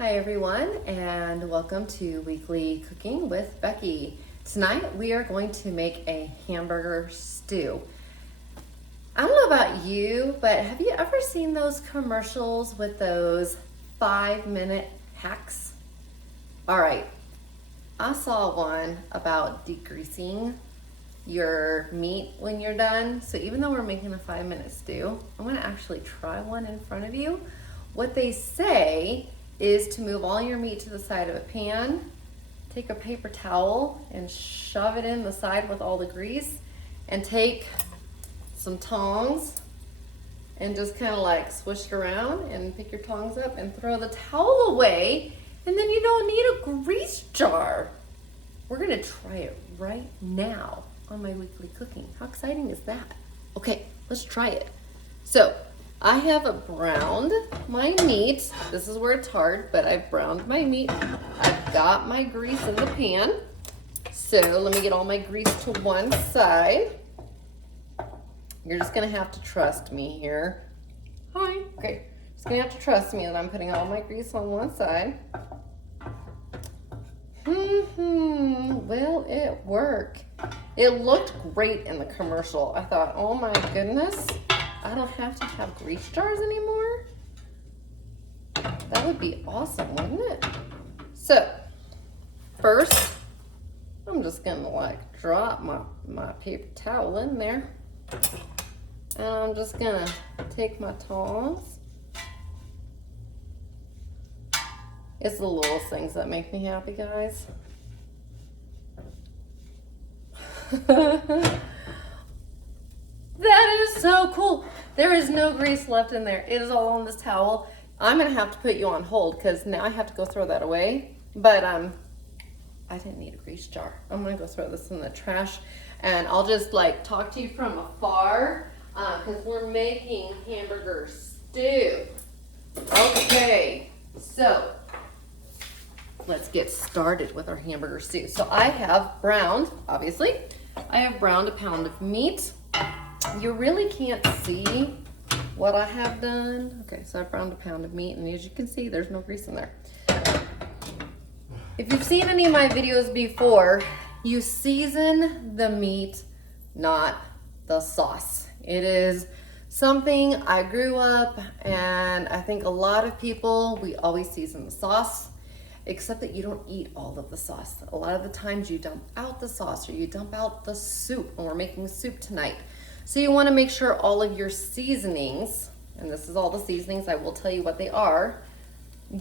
Hi everyone, and welcome to Weekly Cooking with Becky. Tonight we are going to make a hamburger stew. I don't know about you, but have you ever seen those commercials with those 5-minute hacks? All right, I saw one about degreasing your meat when you're done. So even though we're making a 5-minute stew, I'm gonna actually try one in front of you. What they say is to move all your meat to the side of a pan, take a paper towel and shove it in the side with all the grease, and take some tongs and just kind of like swish it around and pick your tongs up and throw the towel away, and then you don't need a grease jar. We're gonna try it right now on my weekly cooking. How exciting is that? Okay, let's try it. So I have browned my meat. This is where it's hard, but I've browned my meat. I've got my grease in the pan. So let me get all my grease to one side. You're just gonna have to trust me here. Hi. Okay, just gonna have to trust me that I'm putting all my grease on one side. Will it work? It looked great in the commercial. I thought, oh my goodness, I don't have to have grease jars anymore. That would be awesome, wouldn't it? So, first, I'm just gonna like drop my paper towel in there. And I'm just gonna take my tongs. It's the little things that make me happy, guys. That is so cool. There is no grease left in there. It is all on this towel. I'm gonna have to put you on hold because now I have to go throw that away. But I didn't need a grease jar. I'm gonna go throw this in the trash, and I'll just like talk to you from afar because we're making hamburger stew. Okay, so let's get started with our hamburger stew. So I have browned, obviously, I have browned a pound of meat. You really can't see what I have done. Okay, so I've browned a pound of meat, and as you can see, there's no grease in there. If you've seen any of my videos before, you season the meat, not the sauce. It is something I grew up, and I think a lot of people, we always season the sauce, except that you don't eat all of the sauce. A lot of the times you dump out the sauce or you dump out the soup, and we're making soup tonight. So you want to make sure all of your seasonings, and this is all the seasonings, I will tell you what they are,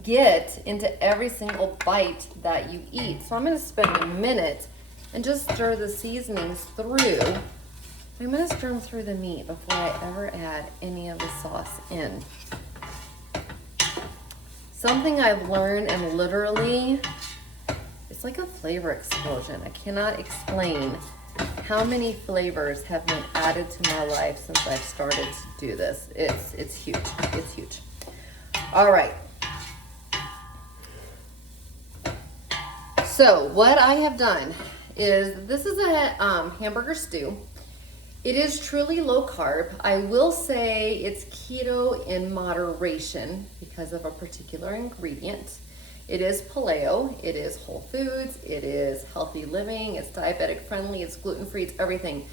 get into every single bite that you eat. So I'm going to spend a minute and just stir the seasonings through. I'm going to stir them through the meat before I ever add any of the sauce in. Something I've learned, and literally, it's like a flavor explosion. I cannot explain how many flavors have been added to my life since I've started to do this. It's huge. It's huge. All right. So what I have done is, this is a hamburger stew. It is truly low carb. I will say it's keto in moderation because of a particular ingredient. It is paleo, it is whole foods, it is healthy living, it's diabetic friendly, it's gluten free, it's everything.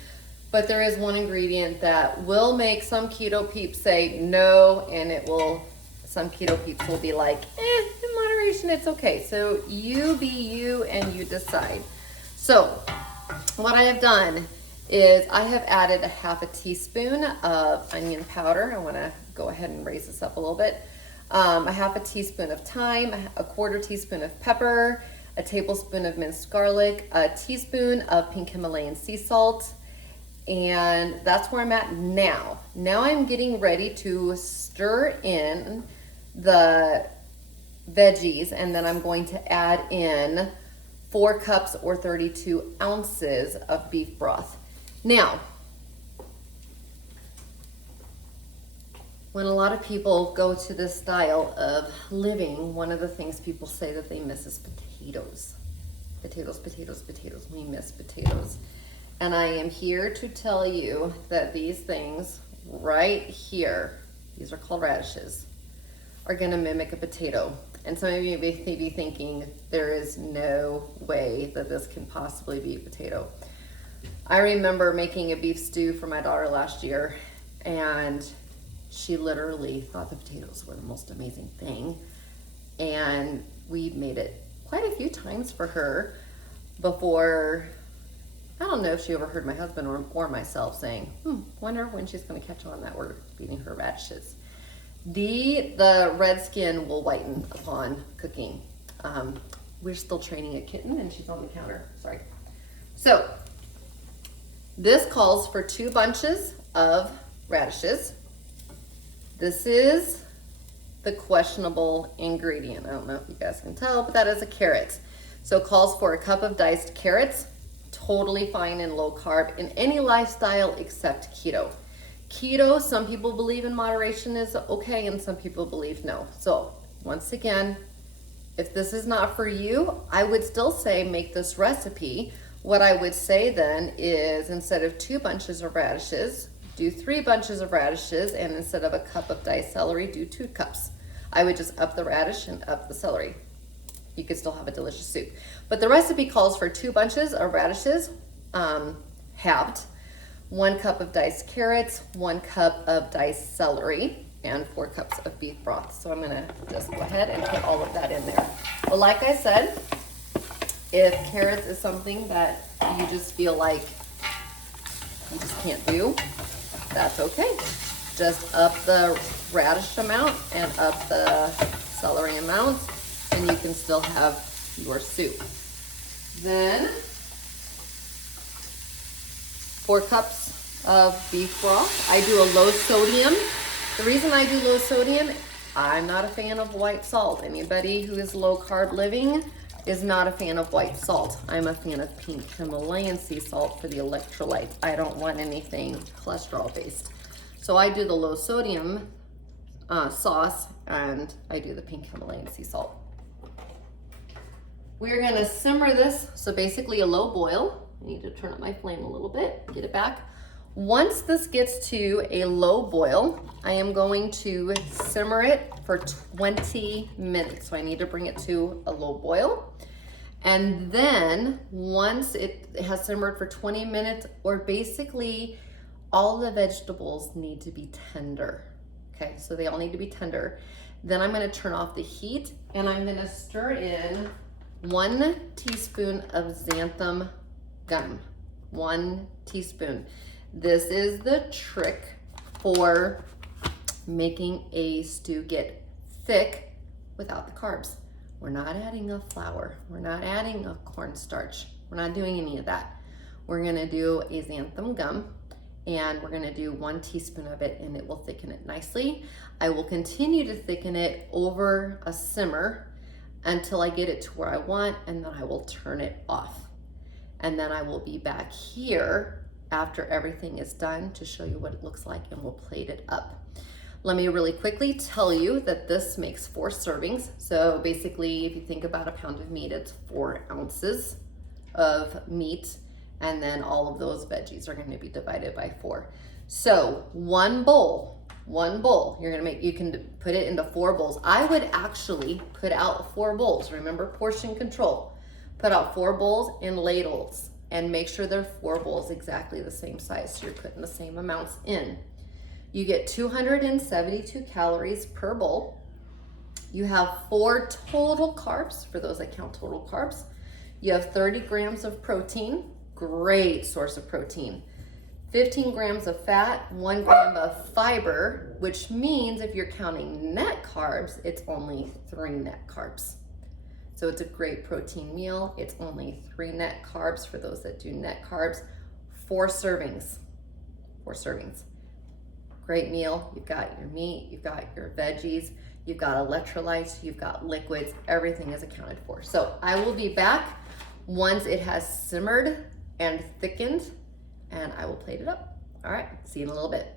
But there is one ingredient that will make some keto peeps say no, and some keto peeps will be like, in moderation, it's okay. So you be you and you decide. So what I have done is I have added a half a teaspoon of onion powder. I want to go ahead and raise this up a little bit. A half a teaspoon of thyme, a quarter teaspoon of pepper, a tablespoon of minced garlic, a teaspoon of pink Himalayan sea salt, and that's where I'm at now. Now I'm getting ready to stir in the veggies, and then I'm going to add in 4 cups or 32 ounces of beef broth. Now, when a lot of people go to this style of living, one of the things people say that they miss is potatoes. Potatoes, potatoes, potatoes. We miss potatoes. And I am here to tell you that these things right here, these are called radishes, are gonna mimic a potato. And some of you may be thinking, there is no way that this can possibly be potato. I remember making a beef stew for my daughter last year, and she literally thought the potatoes were the most amazing thing. And we made it quite a few times for her before. I don't know if she overheard my husband or myself saying, wonder when she's going to catch on that we're feeding her radishes. The red skin will whiten upon cooking. We're still training a kitten, and she's on the counter. Sorry. So this calls for 2 bunches of radishes. This is the questionable ingredient. I don't know if you guys can tell, but that is a carrot. So it calls for a cup of diced carrots. Totally fine in low carb in any lifestyle except keto. Keto, some people believe in moderation is okay, and some people believe no. So once again, if this is not for you, I would still say make this recipe. What I would say then is, instead of 2 bunches of radishes, do 3 bunches of radishes, and instead of a cup of diced celery, do 2 cups. I would just up the radish and up the celery. You could still have a delicious soup. But the recipe calls for 2 bunches of radishes, halved, 1 cup of diced carrots, 1 cup of diced celery, and 4 cups of beef broth. So I'm gonna just go ahead and put all of that in there. But like I said, if carrots is something that you just feel like you just can't do, that's okay. Just up the radish amount and up the celery amount, and you can still have your soup. Then 4 cups of beef broth. I do a low sodium. The reason I do low sodium, I'm not a fan of white salt. Anybody who is low carb living is not a fan of white salt. I'm a fan of pink Himalayan sea salt for the electrolytes. I don't want anything cholesterol based. So I do the low sodium sauce, and I do the pink Himalayan sea salt. We're gonna simmer this, so basically a low boil. I need to turn up my flame a little bit, get it back. Once this gets to a low boil, I am going to simmer it for 20 minutes. So I need to bring it to a low boil. And then once it has simmered for 20 minutes, or basically all the vegetables need to be tender. Okay, so they all need to be tender. Then I'm gonna turn off the heat, and I'm gonna stir in 1 teaspoon of xanthan gum. 1 teaspoon. This is the trick for making a stew get thick without the carbs. We're not adding a flour. We're not adding a cornstarch. We're not doing any of that. We're gonna do a xanthan gum, and we're gonna do 1 teaspoon of it, and it will thicken it nicely. I will continue to thicken it over a simmer until I get it to where I want, and then I will turn it off. And then I will be back here after everything is done to show you what it looks like, and we'll plate it up. Let me really quickly tell you that this makes 4 servings. So basically, if you think about a pound of meat, it's 4 ounces of meat, and then all of those veggies are going to be divided by 4. So one bowl, you can put it into 4 bowls. I would actually put out 4 bowls. Remember, portion control. Put out 4 bowls in ladles, and make sure they're 4 bowls exactly the same size, so you're putting the same amounts in. You get 272 calories per bowl. You have 4 total carbs, for those that count total carbs. You have 30 grams of protein, great source of protein. 15 grams of fat, 1 gram of fiber, which means if you're counting net carbs, it's only 3 net carbs. So it's a great protein meal. It's only 3 net carbs for those that do net carbs. 4 servings. 4 servings. Great meal. You've got your meat, you've got your veggies, you've got electrolytes, you've got liquids, everything is accounted for. So I will be back once it has simmered and thickened, and I will plate it up. All right, see you in a little bit.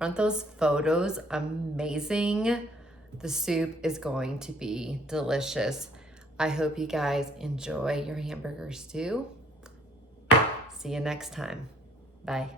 Aren't those photos amazing? The soup is going to be delicious. I hope you guys enjoy your hamburger stew. See you next time. Bye.